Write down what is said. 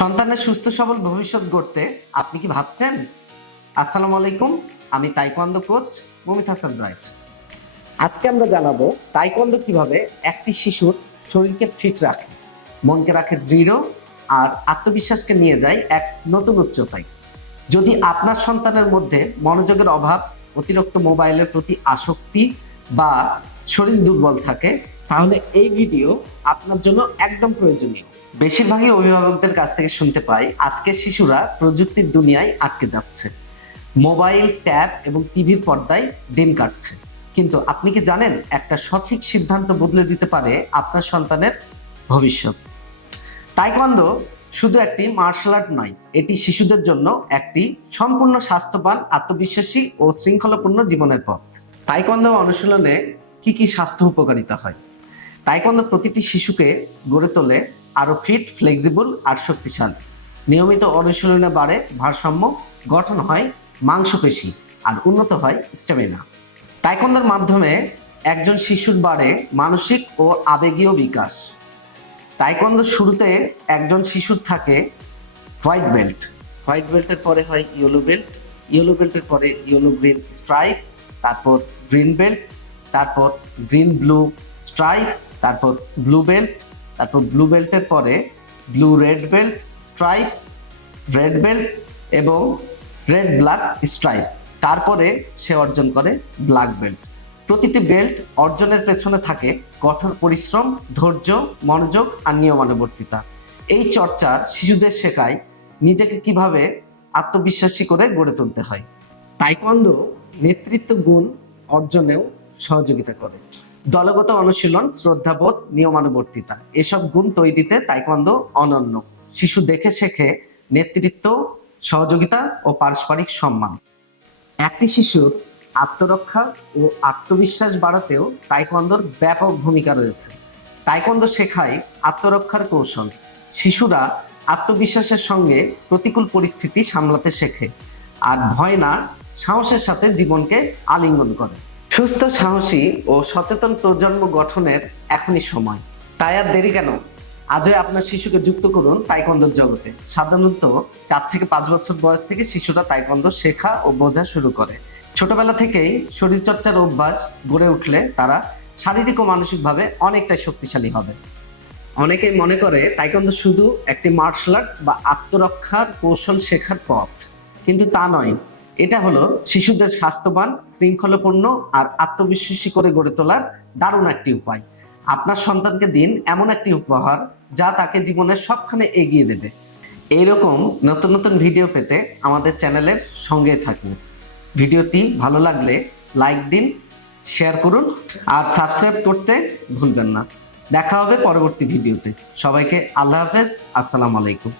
সন্তানের সুস্থ, সবল ভবিষ্যৎ গড়তে আপনি কি ভাবছেন? আসসালামু আলাইকুম, আমি তাইকোয়ান্দো কোচ মমিত হাসান রাইট আজকে আমরা জানাব তাইকোয়ান্দো কীভাবে একটি শিশুর শরীরকে ফিট রাখে, মনকে রাখে দৃঢ় আর আত্মবিশ্বাসকে নিয়ে যায় এক নতুন উচ্চতায়। যদি আপনার সন্তানের মধ্যে মনোযোগের অভাব, অতিরিক্ত মোবাইলের প্রতি আসক্তি বা শরীর দুর্বল থাকে তাহলে এই ভিডিও আপনার জন্য একদম প্রয়োজনীয়। বেশিরভাগই অভিভাবকদের কাছ থেকে শুনতে পাই, আজকের শিশুরা প্রযুক্তির দুনিয়ায় আটকে যাচ্ছে। মোবাইল, ট্যাব এবং টিভির পর্দায় দিন কাটছে। কিন্তু আপনি কি জানেন একটা সঠিক সিদ্ধান্ত বদলে দিতে পারে আপনার সন্তানের ভবিষ্যৎ? তাইকোয়ান্দো শুধু একটি মার্শাল আর্ট নয়, এটি শিশুদের জন্য একটি সম্পূর্ণ স্বাস্থ্যবান, আত্মবিশ্বাসী ও শৃঙ্খলাপূর্ণ জীবনের পথ। তাইকোয়ান্দো অনুশীলনে কি কি স্বাস্থ্য উপকারিতা হয়? তাইকোয়ান্দো প্রতিটি শিশুকে গড়ে তোলে আরও ফিট, ফ্লেক্সিবল আর শক্তিশালী। নিয়মিত অনুশীলনে বাড়ে ভারসাম্য, গঠন হয় মাংসপেশি আর উন্নত হয় স্ট্যামিনা তাইকোয়ান্দোর মাধ্যমে একজন শিশুর বাড়ে মানসিক ও আবেগীয় বিকাশ। তাইকোয়ান্দোর শুরুতে একজন শিশুর থাকে হোয়াইট বেল্ট। হোয়াইট বেল্টের পরে হয় ইয়েলো বেল্ট, ইয়েলো বেল্টের পরে ইয়েলো গ্রিন স্ট্রাইক তারপর গ্রিন বেল্ট তারপর গ্রিন ব্লু স্ট্রাইপ তারপর ব্লু বেল্ট তারপর ব্লু বেল্টের পরে blue red belt stripe red belt এবং রেড ব্ল্যাক স্ট্রাইপ তারপরে সে অর্জন করে ব্ল্যাক বেল্ট প্রতিটি বেল্ট অর্জনের পেছনে থাকে কঠোর পরিশ্রম, ধৈর্য, মনোযোগ আর নিয়মানুবর্তিতা। এই চর্চা শিশুদের শেখায় নিজেকে কীভাবে আত্মবিশ্বাসী করে গড়ে তুলতে হয়। তাইকোয়ান্দো নেতৃত্ব গুণ অর্জনেও সহযোগিতা করে। দলগত অনুশীলন, শ্রদ্ধাবোধ, নিয়মানুবর্তিতা, এসব গুণ তৈরিতে তাইকোয়ান্দো অনন্য। শিশু দেখে শেখে নেতৃত্ব, সহযোগিতা ও পারস্পরিক সম্মান। একটি শিশুর আত্মরক্ষা ও আত্মবিশ্বাস বাড়াতেও তাইকোয়ান্দোর ব্যাপক ভূমিকা রয়েছে। তাইকোয়ান্দো শেখায় আত্মরক্ষার কৌশল। শিশুরা আত্মবিশ্বাসের সঙ্গে প্রতিকূল পরিস্থিতি সামলাতে শেখে আর ভয় না, সাহসের সাথে জীবনকে আলিঙ্গন করে। সুস্থ, সাহসী ও সচেতন প্রজন্ম গঠনের এখনই সময়। তাই আর দেরি কেন? আজই আপনার শিশুকে যুক্ত করুন তাইকন্দর জগতে। সাধারণত চার থেকে পাঁচ বছর বয়স থেকে শিশুরা তাইকন্দ শেখা ও বোঝা শুরু করে। ছোটবেলা থেকেই শরীরচর্চার অভ্যাস গড়ে উঠলে তারা শারীরিক ও মানসিকভাবে অনেকটাই শক্তিশালী হবে। অনেকেই মনে করে তাইকন্দ শুধু একটি মার্শাল আর্ট বা আত্মরক্ষার কৌশল শেখার পথ, কিন্তু তা নয়। এটা হলো শিশুদের স্বাস্থ্যবান, শৃঙ্খলাপূর্ণ আর আত্মবিশ্বাসী করে গড়ে তোলার দারুণ একটি উপায়। আপনার সন্তানকে দিন এমন একটি উপহার যা তাকে জীবনের সবখানে এগিয়ে দেবে। এইরকম নতুন নতুন ভিডিও পেতে আমাদের চ্যানেলের সঙ্গে থাকুন। ভিডিওটি ভালো লাগলে লাইক দিন, শেয়ার করুন আর সাবস্ক্রাইব করতে ভুলবেন না। দেখা হবে পরবর্তী ভিডিওতে। সবাইকে আল্লাহ হাফেজ, আসসালামু আলাইকুম।